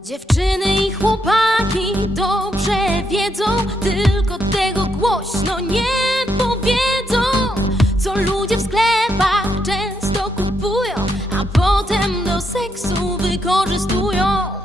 Dziewczyny i chłopaki dobrze wiedzą, tylko tego głośno nie powiedzą. Co ludzie w sklepach często kupują, a potem do seksu wykorzystują.